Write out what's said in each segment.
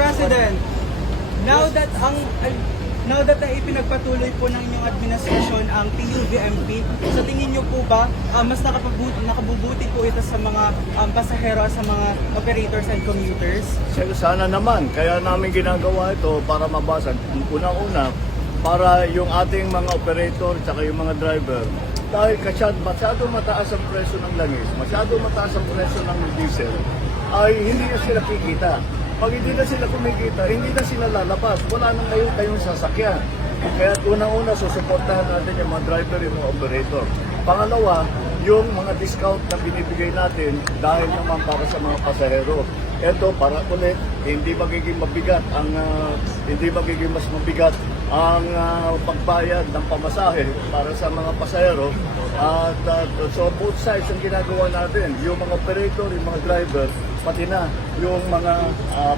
President, now that na ipinagpatuloy po ng inyong administrasyon ang PUVMP, sa tingin niyo po ba mas nakabubuti po ito sa mga pasahero, sa mga operators and commuters? Sana naman, kaya namin ginagawa ito para mabasag. Unang-una, para yung ating mga operator at yung mga driver, dahil masyado mataas ang presyo ng langis, masyado mataas ang presyo ng diesel, ay hindi na sila kikita. Pag hindi na sila kumikita, hindi na sila lalabas. Wala nang ngayon kayong sasakyan. Kaya unang-una, susuportahan natin yung mga driver, yung mga operator. Pangalawa, yung mga discount na binibigay natin dahil naman para sa mga pasahero. Ito, para ulit, hindi magiging mabigat hindi magiging mas mabigat ang pagbayad ng pamasahe para sa mga pasahero. At so both sides ang ginagawa natin, yung mga operator, yung mga driver, pati na yung mga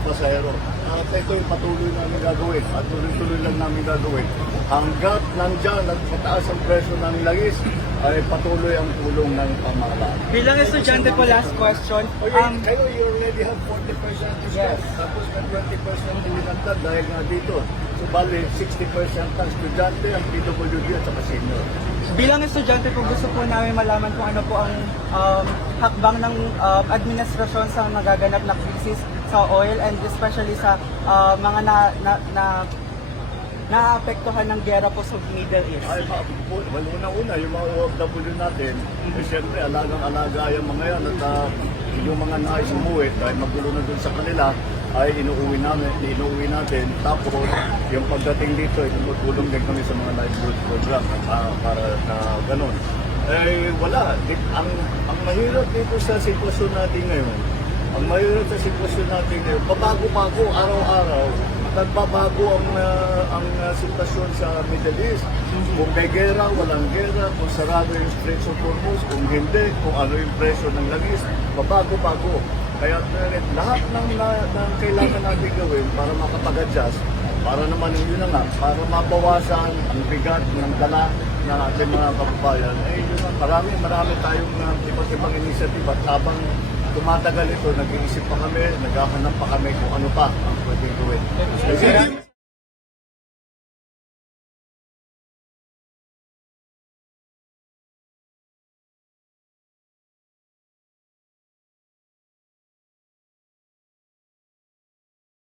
pasahero. At ito yung patuloy namin gagawin at tuloy-tuloy lang namin gagawin. Hanggat nandyan at mataas ang presyo ng langis, ay patuloy ang tulong ng pamahalaan. Bilang estudyante po, last question. Kayo, you already have 40% discount. Yes. Tapos may 20% dinagdag dahil nga dito. So bali, 60% ang estudyante, ang PWD at saka senior. Bilang estudyante po, gusto po namin malaman kung ano po ang hakbang ng administrasyon sa nagaganap na krisis sa oil and especially sa mga naapektuhan ng gera po sa Middle East. Ay, una-una, yung mga OFW natin, siyempre, alagang-alaga yung mga yan at yung mga nais umuwi, dahil magulo na dun sa kanila, ay inuuwi natin. Tapos, yung pagdating dito, tumutulong din kami sa mga livelihood program para ganun. Eh, wala. Ang mahirap dito sa sitwasyon natin ngayon, pabago-bago, araw-araw, nagbabago ang sitwasyon sa Middle East. Kung may gera, walang gera, kung sarado yung Straits of Hormuz, kung hindi, kung ano yung presyo ng langis, pabago-bago. Kaya lahat ng kailangan natin gawin para makapag-adjust, para naman yun na nga, para mabawasan ang bigat ng dala ng ating mga kababayan, yun na, marami tayong iba't ibang initiative at habang tumatagal ito, nag-iisip pa kami, naghahanap pa kami kung ano pa ang pwedeng gawin.